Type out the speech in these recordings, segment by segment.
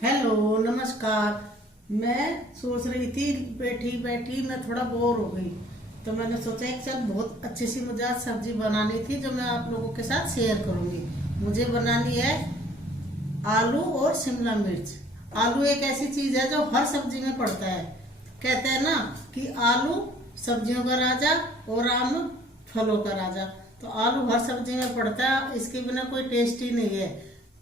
Hello नमस्कार। मैं सोच रही थी बैठी बैठी मैं थोड़ा बोर हो गई, तो मैंने सोचा एक चल बहुत अच्छी सी मुझे आज सब्जी बनानी थी जो मैं आप लोगों के साथ शेयर करूंगी। मुझे बनानी है आलू और शिमला मिर्च। आलू एक ऐसी चीज है जो हर सब्जी में पड़ता है। कहते हैं ना कि आलू सब्जियों का राजा और आम फलों का राजा। तो आलू हर सब्जी में पड़ता है, इसके बिना कोई टेस्ट ही नहीं है।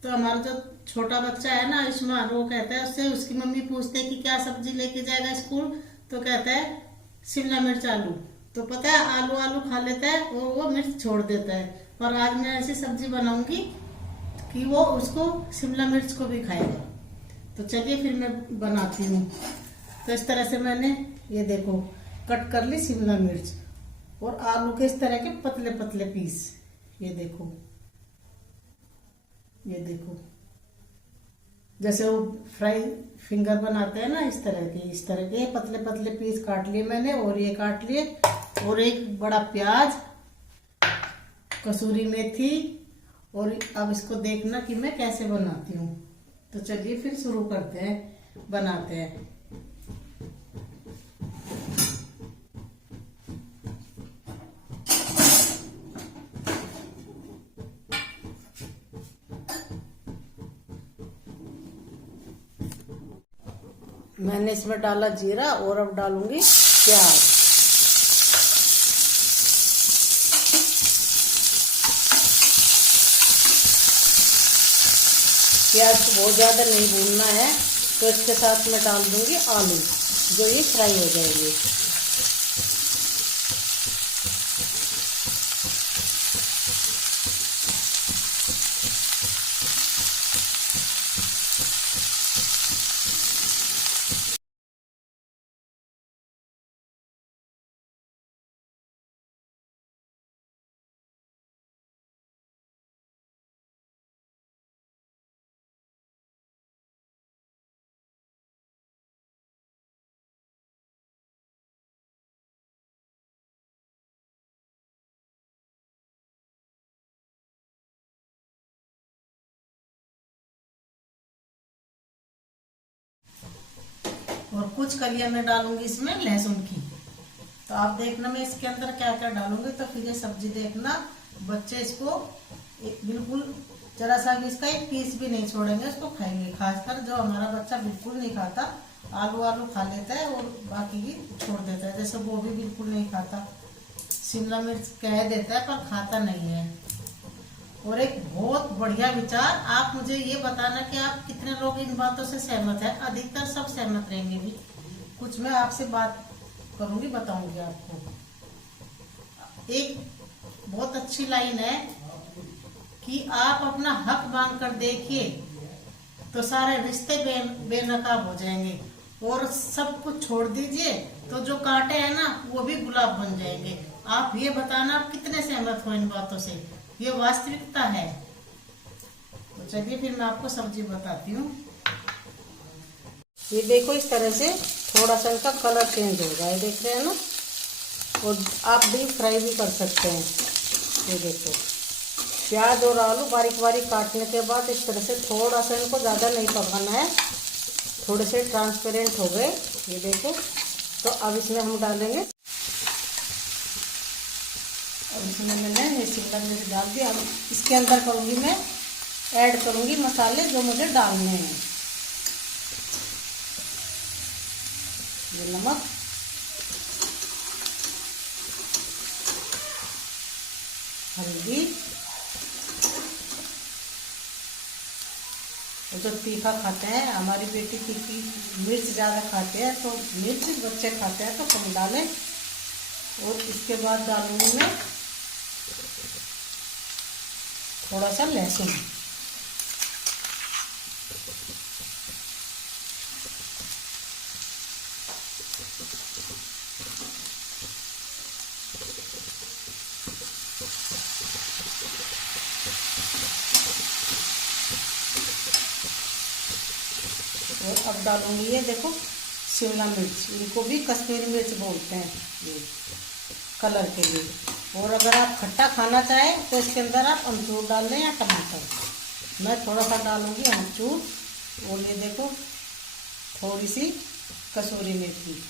तो हमारा जो छोटा बच्चा है ना आयुष्मान, वो कहता है, उससे उसकी मम्मी पूछते है कि क्या सब्जी लेके जाएगा स्कूल, तो कहता है शिमला मिर्च आलू। तो पता है आलू आलू खा लेता है और वो मिर्च छोड़ देता है। पर आज मैं ऐसी सब्जी बनाऊंगी कि वो उसको शिमला मिर्च को भी खाएगा। तो चलिए फिर मैं बनाती हूँ। तो इस तरह से मैंने ये देखो कट कर ली शिमला मिर्च और आलू के इस तरह के पतले पतले पीस। ये देखो, ये देखो, जैसे वो फ्राई फिंगर बनाते हैं ना, इस तरह के पतले पतले पीस काट लिए मैंने और ये काट लिए। और एक बड़ा प्याज, कसूरी मेथी। और अब इसको देखना कि मैं कैसे बनाती हूँ। तो चलिए फिर शुरू करते हैं, बनाते हैं। मैंने इसमें डाला जीरा और अब डालूंगी प्याज। प्याज को बहुत ज्यादा नहीं भूनना है। तो इसके साथ मैं डाल दूंगी आलू, जो ये फ्राई हो जाएंगे। और कुछ कलियां मैं डालूंगी इसमें लहसुन की। तो आप देखना मैं इसके अंदर क्या क्या डालूंगी, तो फिर ये सब्जी देखना बच्चे इसको बिल्कुल जरा सा भी इसका एक पीस भी नहीं छोड़ेंगे, उसको खाएंगे। खासकर जो हमारा बच्चा बिल्कुल नहीं खाता, आलू आलू खा लेता है और बाकी की छोड़ देता है। जैसे गोभी बिल्कुल नहीं खाता, शिमला मिर्च कह देता है पर खाता नहीं है। और एक बहुत बढ़िया विचार, आप मुझे ये बताना कि आप कितने लोग इन बातों से सहमत हैं। अधिकतर सब सहमत रहेंगे भी। कुछ मैं आपसे बात करूंगी, बताऊंगी आपको। एक बहुत अच्छी लाइन है कि आप अपना हक मांग कर देखिए तो सारे रिश्ते बेनकाब हो जाएंगे, और सब कुछ छोड़ दीजिए तो जो कांटे हैं ना वो भी गुलाब बन जाएंगे। आप ये बताना आप कितने सहमत हो इन बातों से। ये वास्तविकता है। तो चलिए फिर मैं आपको सब्जी बताती हूँ। ये देखो इस तरह से थोड़ा सा इनका कलर चेंज हो रहा है, देख रहे हैं ना। और आप डीप फ्राई भी कर सकते हैं। ये देखो प्याज और आलू बारीक बारीक काटने के बाद इस तरह से थोड़ा सा, इनको ज़्यादा नहीं पकाना है, थोड़े से ट्रांसपेरेंट हो गए। ये देखो, तो अब इसमें हम डालेंगे, अब इसमें मैंने ये शिमला मिर्च डाल दिया। अब इसके अंदर करूँगी मैं ऐड करूँगी मसाले जो मुझे डालने हैं। ये नमक, हल्दी, जो तीखा खाते हैं, हमारी बेटी तीखी मिर्च ज़्यादा खाते हैं तो मिर्च, बच्चे खाते हैं तो कम डालें। और इसके बाद डालूंगी मैं थोड़ा सा लहसुन। और अब डालूंगी ये देखो शिमला मिर्च, इनको भी कश्मीरी मिर्च बोलते हैं ये कलर के लिए। और अगर आप खट्टा खाना चाहें तो इसके अंदर आप अमचूर डाल लें या टमाटर। मैं थोड़ा सा डालूंगी अमचूर। और ये देखो थोड़ी सी कसूरी मेथी।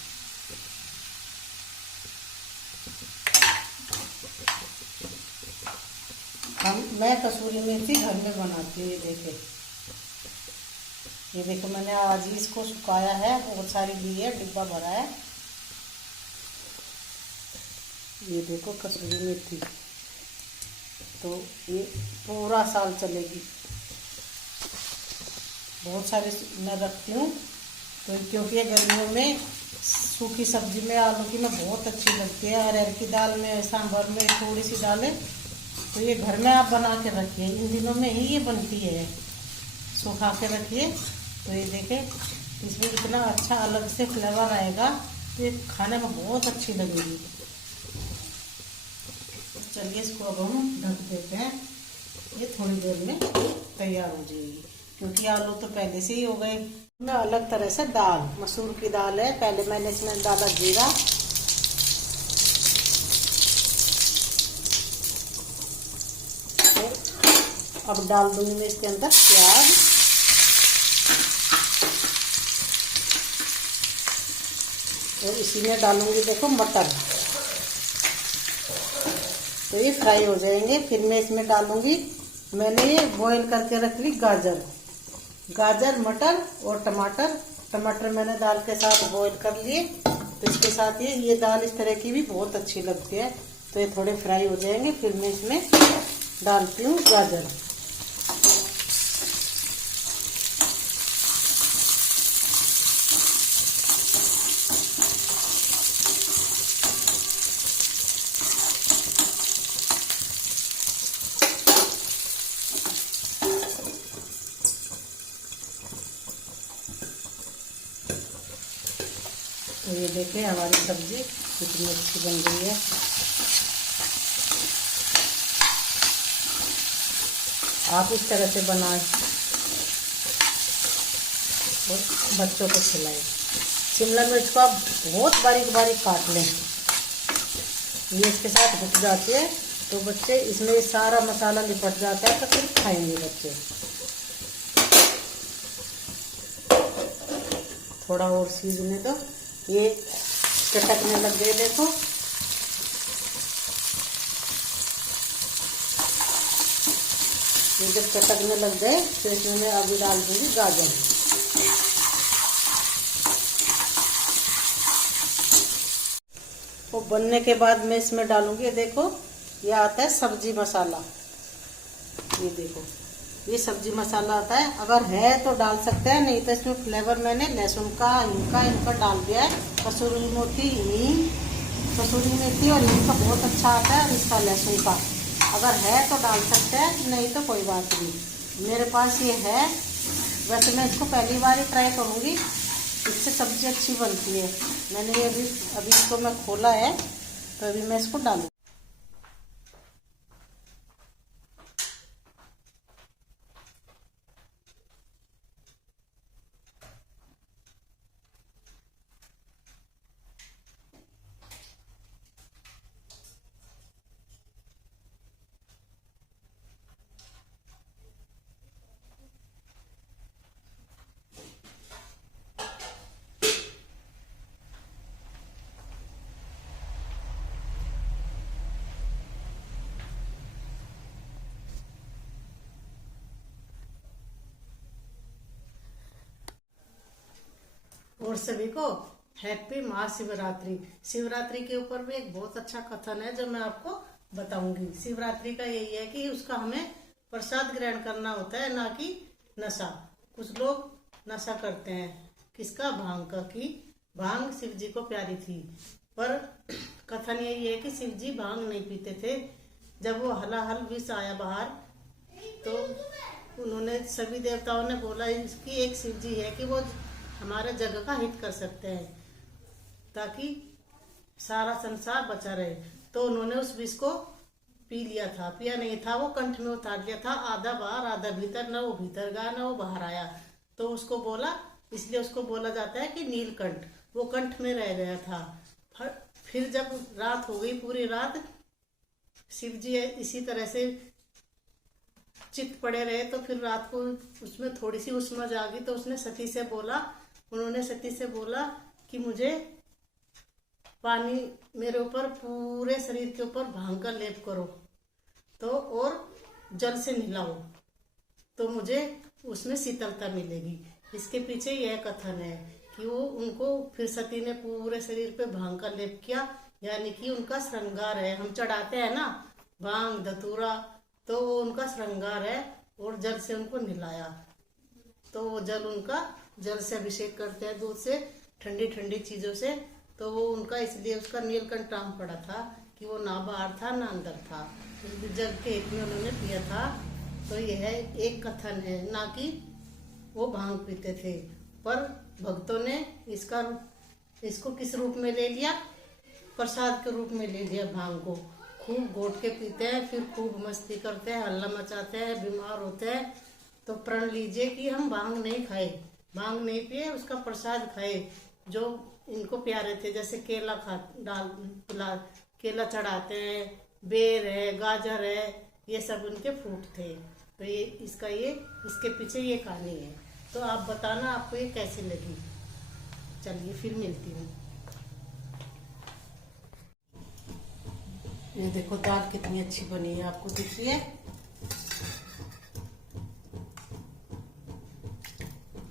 मैं कसूरी मेथी घर में बनाती हूँ। ये देखो मैंने आज ही इसको सुखाया है, बहुत सारी ली है, डिब्बा भरा है। ये देखो कसूरी मेथी, तो ये पूरा साल चलेगी। बहुत सारी मैं रखती हूँ, तो क्योंकि ये गर्मियों में सूखी सब्जी में आलू की में बहुत अच्छी लगती है। अरहर की दाल में, सांभर में थोड़ी सी डालें, तो ये घर में आप बना के रखिए, इन दिनों में ही ये बनती है। सुखा के रखिए, तो ये देखें इसमें इतना अच्छा अलग से फ्लेवर आएगा, तो ये खाने में बहुत अच्छी लगेगी। चलिए इसको अब हम ढक देते हैं, ये थोड़ी देर में तैयार हो जाएगी, क्योंकि आलू तो पहले से ही हो गए। मैं अलग तरह से दाल, मसूर की दाल है, पहले मैंने इसमें डाला जीरा, अब डाल दूंगी मैं इसके अंदर प्याज, और इसी में डालूंगी देखो मटर, तो ये फ्राई हो जाएंगे। फिर मैं इसमें डालूंगी, मैंने ये बॉईल करके रख ली गाजर, मटर और टमाटर मैंने दाल के साथ बॉईल कर लिए। तो इसके साथ ये दाल इस तरह की भी बहुत अच्छी लगती है, तो ये थोड़े फ्राई हो जाएंगे। फिर मैं इसमें डालती हूँ गाजर, तो ये देखें हमारी सब्जी कितनी अच्छी बन गई है। आप इस तरह से बनाएं और बच्चों को खिलाएं। शिमला मिर्च को आप बहुत बारीक बारीक काट लें, ये इसके साथ घुट जाती है, तो बच्चे इसमें सारा मसाला लिपट जाता है, तो फिर खाएंगे बच्चे। थोड़ा और सीजने दो, ये चटकने लग गए देखो। ये जब चटकने लग गए, तो इसमें मैं अभी डाल दूंगी गाजर। वो बनने के बाद मैं इसमें डालूंगी, देखो ये आता है सब्जी मसाला, ये देखो ये सब्जी मसाला आता है, अगर है तो डाल सकते हैं, नहीं तो इसमें फ्लेवर मैंने लहसुन का, इनका डाल दिया है। कसूरी मेथी और हींग का बहुत अच्छा आता है, और इसका लहसुन का अगर है तो डाल सकते हैं, नहीं तो कोई बात नहीं। मेरे पास ये है, वैसे मैं इसको पहली बार ही ट्राई करूँगी, इससे सब्जी अच्छी बनती है। मैंने ये अभी इसको मैं खोला है, तो अभी मैं इसको डालूँ। और सभी को हैप्पी महाशिवरात्रि। शिवरात्रि के ऊपर भी एक बहुत अच्छा कथन है जो मैं आपको बताऊंगी। शिवरात्रि का यही है कि उसका हमें प्रसाद ग्रहण करना होता है, ना कि नशा। कुछ लोग नशा करते हैं, किसका? भांग का, कि भांग शिव जी को प्यारी थी, पर कथन यही है कि शिव जी भांग नहीं पीते थे। जब वो हलाहल विष आया बाहर, तो उन्होंने, सभी देवताओं ने बोला इसकी एक शिव जी है कि वो हमारे जग का हित कर सकते हैं, ताकि सारा संसार बचा रहे। तो उन्होंने उस विष को पी लिया था, पिया नहीं था, वो कंठ में उतार लिया था, आधा बाहर आधा भीतर, न वो भीतर गया न वो बाहर आया। तो उसको बोला, इसलिए उसको बोला जाता है कि नीलकंठ, वो कंठ में रह गया था। फिर जब रात हो गई, पूरी रात शिव जी इसी तरह से चित पड़े रहे तो फिर रात को उसमें थोड़ी सी उसमझ आ गई, तो उसने सती से बोला, उन्होंने सती से बोला कि मुझे पानी मेरे ऊपर पूरे शरीर के ऊपर भांग का लेप करो तो और जल से नहलाओ तो मुझे उसमें शीतलता मिलेगी। इसके पीछे यह कथन है कि वो उनको फिर सती ने पूरे शरीर पे भांग का लेप किया, यानी कि उनका श्रृंगार है। हम चढ़ाते हैं ना भांग धतूरा, तो वो उनका श्रृंगार है, और जल से उनको नहलाया तो वो जल उनका, जल से अभिषेक करते हैं दूध से, ठंडी ठंडी चीजों से, तो वो उनका, इसलिए उसका नीलकंठ नाम पड़ा था कि वो ना बाहर था ना अंदर था, जल के हित में उन्होंने पिया था। तो यह एक कथन है, ना कि वो भांग पीते थे। पर भक्तों ने इसको किस रूप में ले लिया? प्रसाद के रूप में ले लिया। भांग को खूब घोट के पीते हैं, फिर खूब मस्ती करते हैं, हल्ला मचाते हैं, बीमार होते हैं। तो प्रण लीजिए कि हम भांग नहीं खाए, भांग नहीं पिए, उसका प्रसाद खाए जो इनको प्यारे थे। जैसे केला केला चढ़ाते हैं, बेर है, गाजर है, ये सब उनके फ्रूट थे। तो ये इसके पीछे ये कहानी है। तो आप बताना आपको ये कैसी लगी। चलिए फिर मिलती हूँ। ये देखो दाल कितनी अच्छी बनी है, आपको दिख रही है?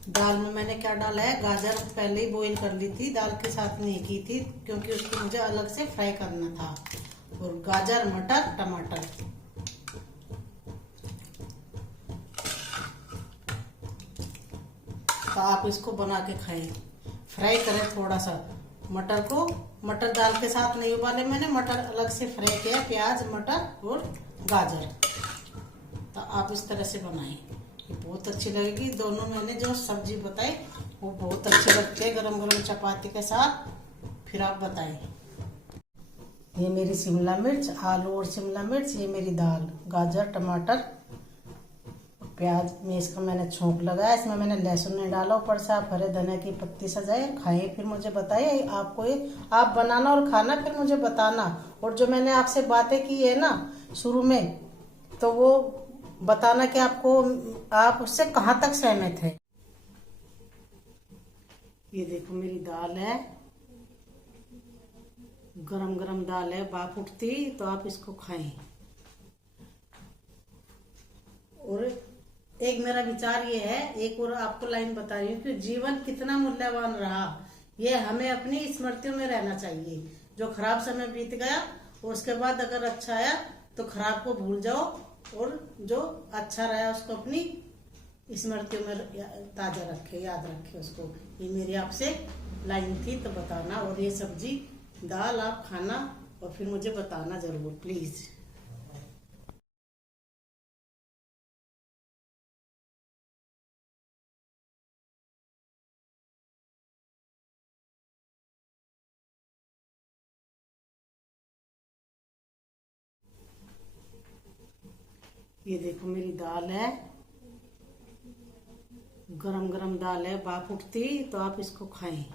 दाल में मैंने क्या डाला है, गाजर पहले ही बॉईल कर ली थी, दाल के साथ नहीं की थी क्योंकि उसको मुझे अलग से फ्राई करना था। और गाजर, मटर, टमाटर, तो आप इसको बना के खाएं। फ्राई करें थोड़ा सा मटर को, मटर दाल के साथ नहीं उबाले मैंने, मटर अलग से फ्राई किया, प्याज, मटर और गाजर। तो आप इस तरह से बनाएं, ये बहुत अच्छी लगेगी। दोनों मैंने जो सब्जी बताई वो बहुत अच्छी लगती है गरम गरम चपाती के साथ। फिर आप बताएं। ये मेरी शिमला मिर्च, आलू और शिमला मिर्च, ये मेरी दाल, गाजर, टमाटर, प्याज में इसका मैंने छोंक लगाया। इसमें मैंने लहसुन नहीं डाला, ऊपर से आप हरे धनिया की पत्ती सजाए, खाइए, फिर मुझे बताइए आपको ये, आप बनाना और खाना, फिर मुझे बताना। और जो मैंने आपसे बातें की है ना शुरू में, तो वो बताना कि आप उससे कहाँ तक सहमत है। ये देखो मेरी दाल है, गरम गरम दाल है, भाप उठती, तो आप इसको खाएं। और एक मेरा विचार ये है, एक और आपको लाइन बता रही हूँ कि जीवन कितना मूल्यवान रहा, ये हमें अपनी स्मृतियों में रहना चाहिए। जो खराब समय बीत गया उसके बाद अगर अच्छा आया तो खराब को भूल जाओ, और जो अच्छा रहा उसको अपनी स्मृतियों में ताजा रखे, याद रखे उसको। ये मेरी आपसे लाइन थी, तो बताना। और ये सब्जी दाल आप खाना और फिर मुझे बताना जरूर प्लीज। ये देखो मेरी दाल है, गरम गरम दाल है, भाप उठती, तो आप इसको खाएं।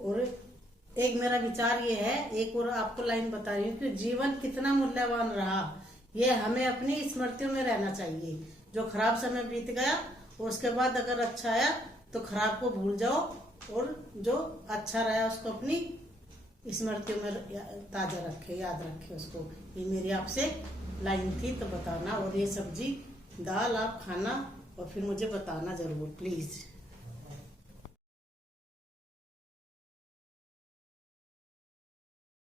और एक मेरा विचार ये है, एक और आपको लाइन बता रही हूँ कि जीवन कितना मूल्यवान रहा, ये हमें अपनी स्मृतियों में रहना चाहिए। जो खराब समय बीत गया उसके बाद अगर अच्छा आया तो खराब को भूल जाओ, और जो अच्छा रहा उसको अपनी स्मृतियों में ताजा रखे, याद रखे उसको। ये मेरी आपसे लाइन थी, तो बताना। और ये सब्जी दाल आप खाना और फिर मुझे बताना जरूर प्लीज।